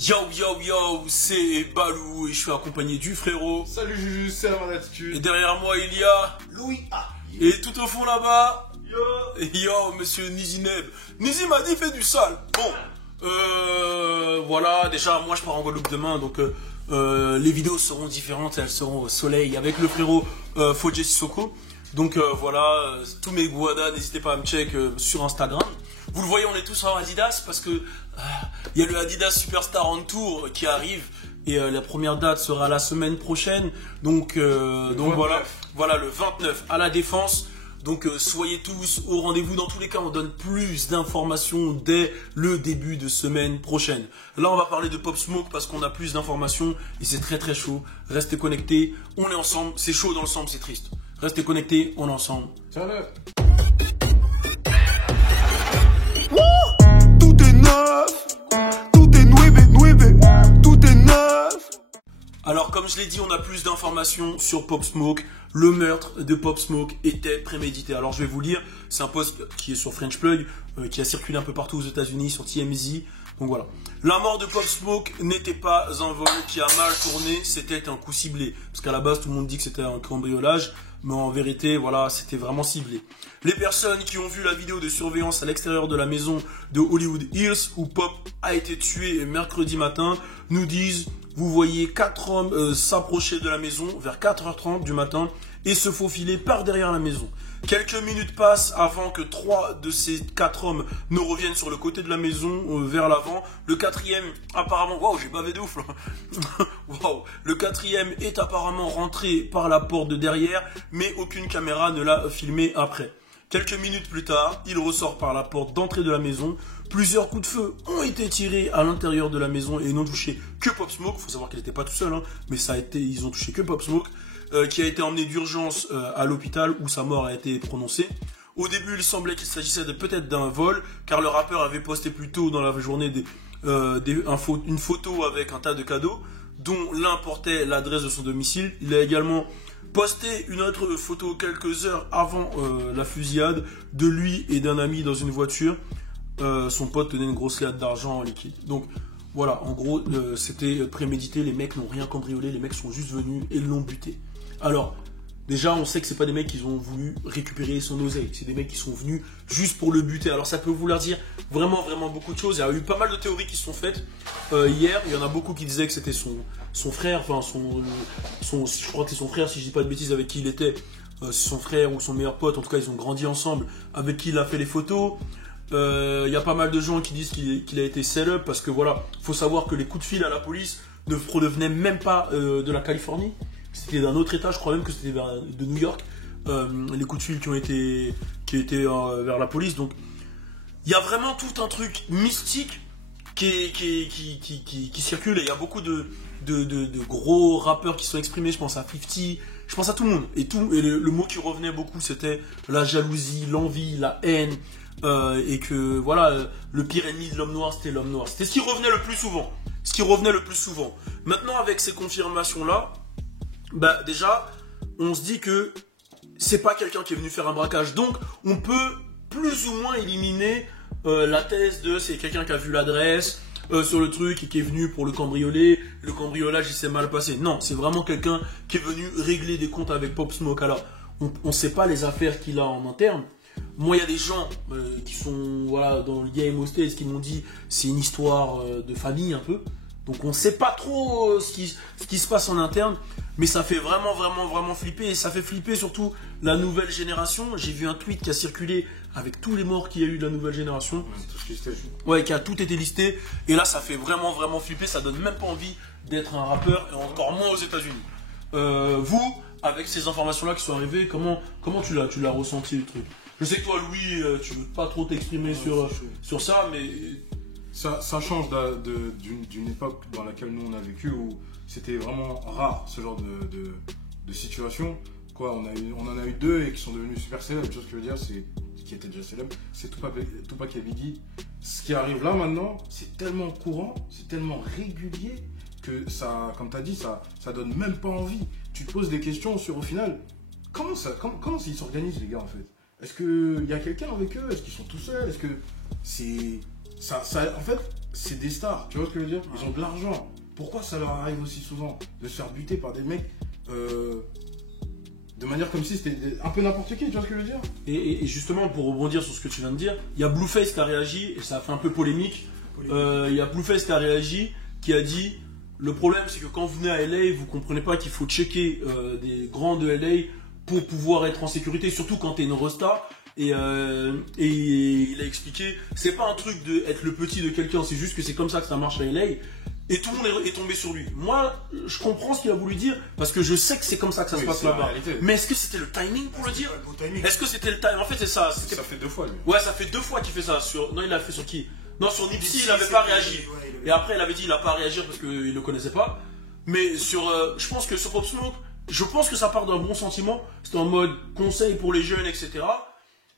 Yo yo yo, c'est Balou et je suis accompagné du frérot. Salut Juju, c'est la attitude. Et derrière moi il y a Louis A. Et tout au fond là-bas, yo monsieur Nizineb. Nizi m'a dit fait du sale. Bon, voilà, déjà moi je pars en Guadeloupe demain, donc les vidéos seront différentes, elles seront au soleil avec le frérot Fodje Sissoko. Donc voilà, tous mes guadas, n'hésitez pas à me check sur Instagram. Vous le voyez, on est tous en Adidas parce que il y a le Adidas Superstar on Tour qui arrive et la première date sera la semaine prochaine. Donc voilà le 29 à la Défense. Donc soyez tous au rendez-vous. Dans tous les cas, on donne plus d'informations dès le début de semaine prochaine. Là, on va parler de Pop Smoke parce qu'on a plus d'informations et c'est très très chaud. Restez connectés, on est ensemble. C'est chaud dans le ensemble, c'est triste. Restez connectés, on est ensemble. Salut. Tout est neuf, tout est nueve, tout est neuf. Alors comme je l'ai dit, on a plus d'informations sur Pop Smoke. Le meurtre de Pop Smoke était prémédité. Alors je vais vous lire, c'est un post qui est sur French Plug, qui a circulé un peu partout aux États-Unis sur TMZ. Donc voilà. La mort de Pop Smoke n'était pas un vol qui a mal tourné, c'était un coup ciblé. Parce qu'à la base, tout le monde dit que c'était un cambriolage, mais en vérité, voilà, c'était vraiment ciblé. Les personnes qui ont vu la vidéo de surveillance à l'extérieur de la maison de Hollywood Hills, où Pop a été tué mercredi matin, nous disent: vous voyez 4 hommes s'approcher de la maison vers 4h30 du matin et se faufiler par derrière la maison. Quelques minutes passent avant que 3 de ces 4 hommes ne reviennent sur le côté de la maison vers l'avant. Le quatrième, apparemment, waouh, j'ai bavé de ouf là. Waouh, le quatrième est apparemment rentré par la porte de derrière, mais aucune caméra ne l'a filmé après. Quelques minutes plus tard, il ressort par la porte d'entrée de la maison. Plusieurs coups de feu ont été tirés à l'intérieur de la maison et n'ont touché que Pop Smoke. Il faut savoir qu'il n'était pas tout seul, hein, mais ils ont touché que Pop Smoke, qui a été emmené d'urgence à l'hôpital où sa mort a été prononcée. Au début, il semblait qu'il s'agissait peut-être d'un vol, car le rappeur avait posté plus tôt dans la journée une photo avec un tas de cadeaux, dont l'un portait l'adresse de son domicile. Il a également posté une autre photo quelques heures avant la fusillade de lui et d'un ami dans une voiture. Son pote tenait une grosse liasse d'argent en liquide. Donc voilà, en gros, c'était prémédité. Les mecs n'ont rien cambriolé, les mecs sont juste venus et l'ont buté. Alors, déjà, on sait que c'est pas des mecs qui ont voulu récupérer son oseille. C'est des mecs qui sont venus juste pour le buter. Alors ça peut vouloir dire vraiment beaucoup de choses. Il y a eu pas mal de théories qui se sont faites hier. Il y en a beaucoup qui disaient que c'était son frère, enfin je crois que c'est son frère, si je dis pas de bêtises, avec qui il était. C'est son frère ou son meilleur pote. En tout cas, ils ont grandi ensemble, avec qui il a fait les photos. Il y a pas mal de gens qui disent qu'il a été set-up parce que voilà, faut savoir que les coups de fil à la police ne provenaient même pas de la Californie. C'était d'un autre état, je crois même que c'était de New York, les coups de fil qui étaient vers la police. Donc il y a vraiment tout un truc mystique qui circule, et il y a beaucoup de gros rappeurs qui sont exprimés. Je pense à 50, je pense à tout le monde. Et le mot qui revenait beaucoup, c'était la jalousie, l'envie, la haine, et que voilà, le pire ennemi de l'homme noir, c'était l'homme noir. C'était ce qui revenait le plus souvent. Maintenant, avec ces confirmations-là, bah déjà, on se dit que c'est pas quelqu'un qui est venu faire un braquage. Donc, on peut plus ou moins éliminer la thèse de c'est quelqu'un qui a vu l'adresse sur le truc et qui est venu pour le cambrioler. Le cambriolage, il s'est mal passé. Non, c'est vraiment quelqu'un qui est venu régler des comptes avec Pop Smoke. Alors, on sait pas les affaires qu'il a en interne. Moi, il y a des gens qui sont voilà, dans le game aux States qui m'ont dit c'est une histoire de famille un peu. Donc on ne sait pas trop ce qui se passe en interne, mais ça fait vraiment flipper. Et ça fait flipper surtout la nouvelle génération. J'ai vu un tweet qui a circulé avec tous les morts qu'il y a eu de la nouvelle génération. Ouais, qui a tout été listé. Et là, ça fait vraiment flipper. Ça donne même pas envie d'être un rappeur, et encore moins aux États-Unis. Vous, avec ces informations-là qui sont arrivées, comment tu l'as ressenti le truc? Je sais que toi, Louis, tu veux pas trop t'exprimer sur ça, mais Ça change d'une époque dans laquelle nous on a vécu où c'était vraiment rare ce genre de situation. Quoi, on en a eu deux et qui sont devenus super célèbres. Tu vois ce que je veux dire, c'est qui était déjà célèbre, c'est Tupac et Biggie. Ce qui arrive là maintenant, c'est tellement courant, c'est tellement régulier que ça, comme tu as dit, ça donne même pas envie. Tu te poses des questions sur au final, comment ils s'organisent les gars en fait? Est-ce qu'il y a quelqu'un avec eux? Est-ce qu'ils sont tout seuls? Est-ce que c'est... Ça, en fait, c'est des stars, tu vois ce que je veux dire? Ils ont de l'argent. Pourquoi ça leur arrive aussi souvent de se faire buter par des mecs de manière comme si c'était un peu n'importe qui, tu vois ce que je veux dire? Et justement, pour rebondir sur ce que tu viens de dire, il y a Blueface qui a réagi, et ça a fait un peu polémique. Il y a Blueface qui a réagi, qui a dit le problème c'est que quand vous venez à LA, vous comprenez pas qu'il faut checker des grands de LA pour pouvoir être en sécurité, surtout quand t'es une resta. Et il a expliqué, c'est pas un truc d'être le petit de quelqu'un, c'est juste que c'est comme ça que ça marche à LA. Et tout le monde est tombé sur lui. Moi, je comprends ce qu'il a voulu dire, parce que je sais que c'est comme ça que ça se passe là-bas. Mais est-ce que c'était le timing pour le dire? Est-ce que c'était le timing? En fait, c'est ça. Ça fait 2 fois, lui. Ouais, ça fait 2 fois qu'il fait ça. Non, il l'a fait sur qui? Non, sur Nipsey, il n'avait pas réagi. Et après, il avait dit il n'a pas à réagir parce qu'il le connaissait pas. Mais je pense que sur Pop Smoke, je pense que ça part d'un bon sentiment. C'était en mode conseil pour les jeunes, etc.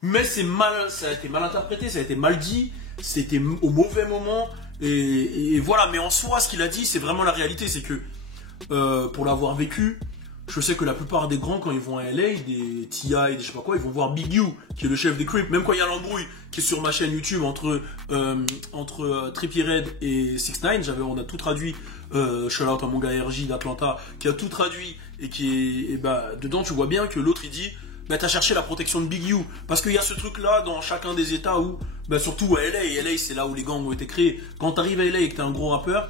Mais ça a été mal interprété, ça a été mal dit, c'était au mauvais moment. Et voilà, mais en soi, ce qu'il a dit, c'est vraiment la réalité. C'est que, pour l'avoir vécu, je sais que la plupart des grands, quand ils vont à LA, des T.I., des je sais pas quoi, ils vont voir Big U, qui est le chef des Crips. Même quand il y a l'embrouille qui est sur ma chaîne YouTube entre Trippie Redd et 6ix9ine, on a tout traduit. Shout out à mon gars RJ d'Atlanta, qui a tout traduit et dedans tu vois bien que l'autre il dit t'as cherché la protection de Big U, parce qu'il y a ce truc là dans chacun des états où, surtout à LA c'est là où les gangs ont été créés. Quand t'arrives à LA et que t'es un gros rappeur,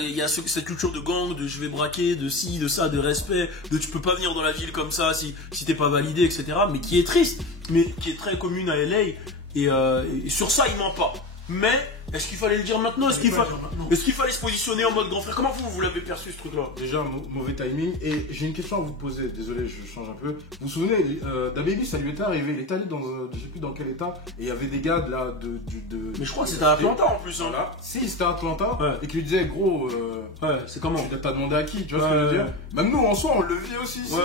il y a cette culture de gang, de je vais braquer, de ci, de ça, de respect, de tu peux pas venir dans la ville comme ça si t'es pas validé, etc. Mais qui est triste, mais qui est très commune à LA, et sur ça il ment pas. Mais est-ce qu'il fallait le dire maintenant? Est-ce qu'il fallait se positionner en mode grand frère? Comment vous l'avez perçu ce truc-là? Déjà, mauvais timing. Et j'ai une question à vous poser. Désolé, je change un peu. Vous vous souvenez, DaBaby, ça lui était arrivé. Il est allé dans, je sais plus dans quel état. Et il y avait des gars de là, Mais je crois que c'était à Atlanta en plus. Hein. Voilà. Si, c'était à Atlanta. Ouais. Et qui lui disait, gros, c'est comment? T'as demandé à qui? Tu vois ce que je veux dire? Même nous, en soi, on le vit aussi. C'est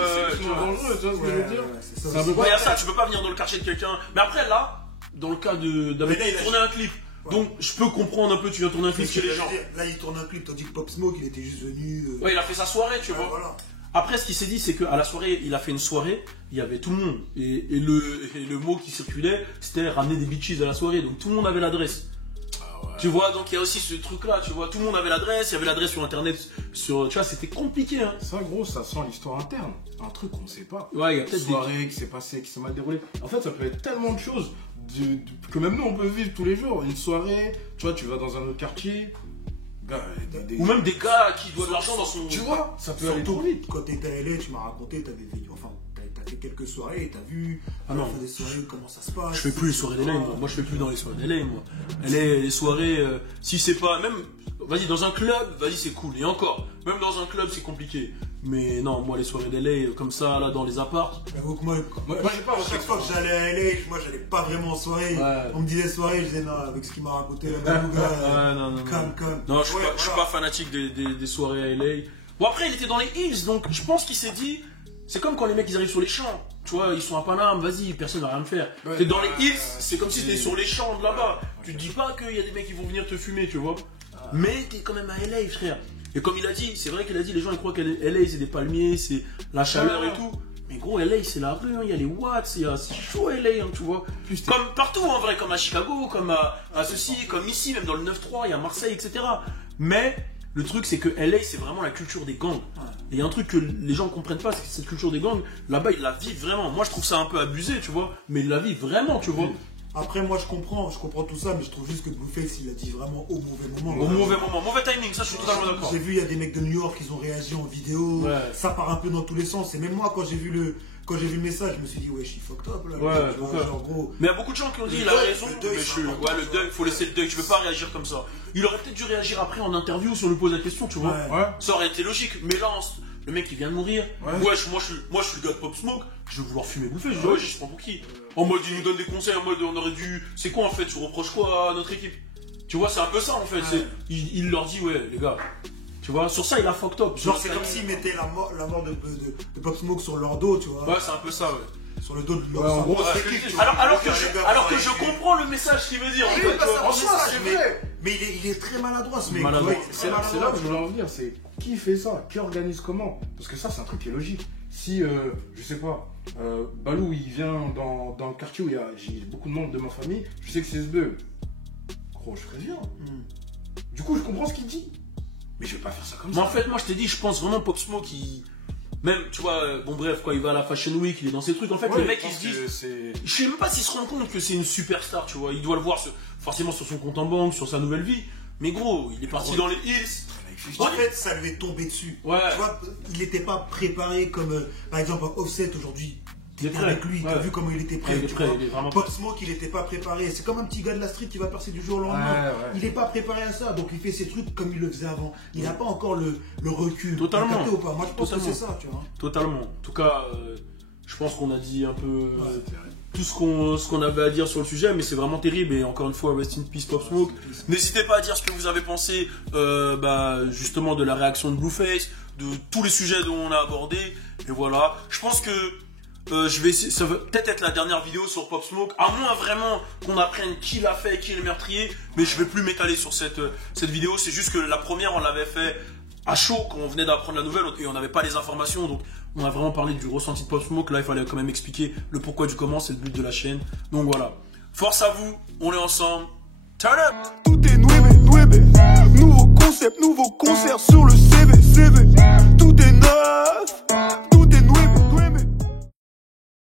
dangereux, tu vois ce que je veux dire? C'est un peu pas ça. Tu peux pas venir dans le quartier de quelqu'un. Mais après, là, dans le cas de DaBaby, il a tourné un clip. Ouais. Donc je peux comprendre un peu, tu viens tourner un clip chez les gens. Là il tourne un clip, tandis que Pop Smoke il était juste venu. Ouais, il a fait sa soirée, tu vois. Voilà. Après ce qu'il s'est dit c'est qu'à la soirée, il a fait une soirée, il y avait tout le monde. Et le mot qui circulait, c'était ramener des bitches à la soirée. Donc tout le monde avait l'adresse. Ah ouais. Tu vois, donc il y a aussi ce truc là, tu vois, tout le monde avait l'adresse, il y avait l'adresse sur internet, tu vois, c'était compliqué. Hein. Ça gros, ça sent l'histoire interne. Un truc qu'on ne sait pas. Ouais, il y a peut-être une soirée qui s'est passée, qui s'est mal déroulée. En fait, ça peut être tellement de choses. Que même nous on peut vivre tous les jours, une soirée, tu vois, tu vas dans un autre quartier, ou même des gars qui doivent de l'argent dans son... Tu vois, ça peut aller trop vite. Quand t'étais à LA, tu m'as raconté, t'as fait quelques soirées et t'as vu des soirées, comment ça se passe. Je fais plus les soirées d'LA, moi je fais plus dans les soirées d'LA, moi. Les soirées, si c'est pas, même, vas-y dans un club, vas-y c'est cool, et encore, même dans un club c'est compliqué. Mais non, moi les soirées d'LA, comme ça, là dans les apparts. Moi j'ai pas, chaque fois que j'allais à LA, moi j'allais pas vraiment en soirée. Ouais. On me disait soirée, je disais non, avec ce qu'il m'a raconté là-bas, calme. Non, je suis pas fanatique des soirées à LA. Bon, après il était dans les Hills, donc je pense qu'il s'est dit, c'est comme quand les mecs ils arrivent sur les champs. Tu vois, ils sont à Paname, vas-y, personne n'a rien à faire. Ouais, t'es dans les Hills, c'est comme si t'étais sur les champs de là-bas. Tu te dis pas qu'il y a des mecs qui vont venir te fumer, tu vois. Mais t'es quand même à LA, frère. Et comme il a dit, c'est vrai qu'il a dit, les gens ils croient que LA c'est des palmiers, c'est la chaleur et tout. Mais gros, LA c'est la rue, il y a les watts, c'est chaud LA, hein, tu vois. Comme partout en vrai, comme à Chicago, comme à ceci, comme ici, même dans le 9-3, il y a Marseille, etc. Mais le truc c'est que LA c'est vraiment la culture des gangs. Et il y a un truc que les gens ne comprennent pas, c'est que cette culture des gangs, là-bas ils la vivent vraiment. Moi je trouve ça un peu abusé, tu vois, mais ils la vivent vraiment, tu vois. Après, moi je comprends tout ça, mais je trouve juste que Blueface il a dit vraiment au mauvais moment. Au mauvais moment, mauvais timing, ça je suis totalement d'accord. J'ai vu, il y a des mecs de New York qui ont réagi en vidéo, ça part un peu dans tous les sens. Et même moi, quand j'ai vu le message, je me suis dit, ouais, je suis fucked up là. Ouais, genre, gros. Mais il y a beaucoup de gens qui ont dit, il a raison. Le deuil, faut laisser le deuil, tu peux pas réagir comme ça. Il aurait peut-être dû réagir après en interview si on lui pose la question, tu vois. Ouais. Ça aurait été logique, mais là, le mec il vient de mourir. Ouais, moi je suis le gars de Pop Smoke, je vais vouloir fumer bouffer. Je dis ouais, je prends pour qui? En mode il nous donne des conseils, en mode on aurait dû. C'est quoi en fait? Tu reproches quoi à notre équipe? Tu vois, c'est un peu ça en fait. Il leur dit ouais, les gars. Tu vois, sur ça il a fucked up. Genre c'est comme s'il mettait la mort de Pop Smoke sur leur dos, tu vois. Ouais, c'est un peu ça, ouais. Sur le dos de leur alors que je comprends le message qu'il veut dire en fait. En soi, c'est vrai. Mais il est très maladroit ce mec. C'est là que je voulais en venir, c'est qui fait ça? Qui organise comment? Parce que ça c'est un truc qui est logique. Si, je sais pas, Balou il vient dans le quartier où j'ai beaucoup de membres de ma famille, je sais que c'est ce bœuf. Gros, je préviens. Du coup, je comprends ce qu'il dit. Mais je vais pas faire ça comme ça. Mais en fait, moi, je t'ai dit, je pense vraiment Pop Smoke, même, tu vois, bon bref, quand il va à la Fashion Week, il est dans ses trucs. En fait, les mecs, ils se disent... Je sais même pas s'ils se rendent compte que c'est une superstar, tu vois. Il doit le voir forcément sur son compte en banque, sur sa nouvelle vie. Mais gros, il est parti dans les hills. En fait, ça lui est tombé dessus. Ouais. Tu vois, il n'était pas préparé comme, par exemple, Offset aujourd'hui. Il était avec lui, t'as vu comment il était prêt. Pop Smoke, il n'était pas préparé. C'est comme un petit gars de la street qui va percer du jour au lendemain. Il n'est pas préparé à ça, donc il fait ses trucs comme il le faisait avant. Il n'a pas encore le recul. Totalement. Ou pas. Moi, je pense que c'est ça, tu vois. Totalement. En tout cas, je pense qu'on a dit un peu tout ce qu'on avait à dire sur le sujet, mais c'est vraiment terrible. Et encore une fois, rest in peace Pop Smoke. N'hésitez pas à dire ce que vous avez pensé, justement, de la réaction de Blueface, de tous les sujets dont on a abordé. Et voilà. Je pense que je vais essayer, ça va peut-être être la dernière vidéo sur Pop Smoke, à moins vraiment qu'on apprenne qui l'a fait, qui est le meurtrier, mais je vais plus m'étaler sur cette vidéo. C'est juste que la première, on l'avait fait à chaud quand on venait d'apprendre la nouvelle et on n'avait pas les informations, donc on a vraiment parlé du ressenti de Pop Smoke. Là, il fallait quand même expliquer le pourquoi du comment, c'est le but de la chaîne. Donc voilà, force à vous, on est ensemble. Turn up. Tout est nouveau concept, nouveau concert sur le CV. Tout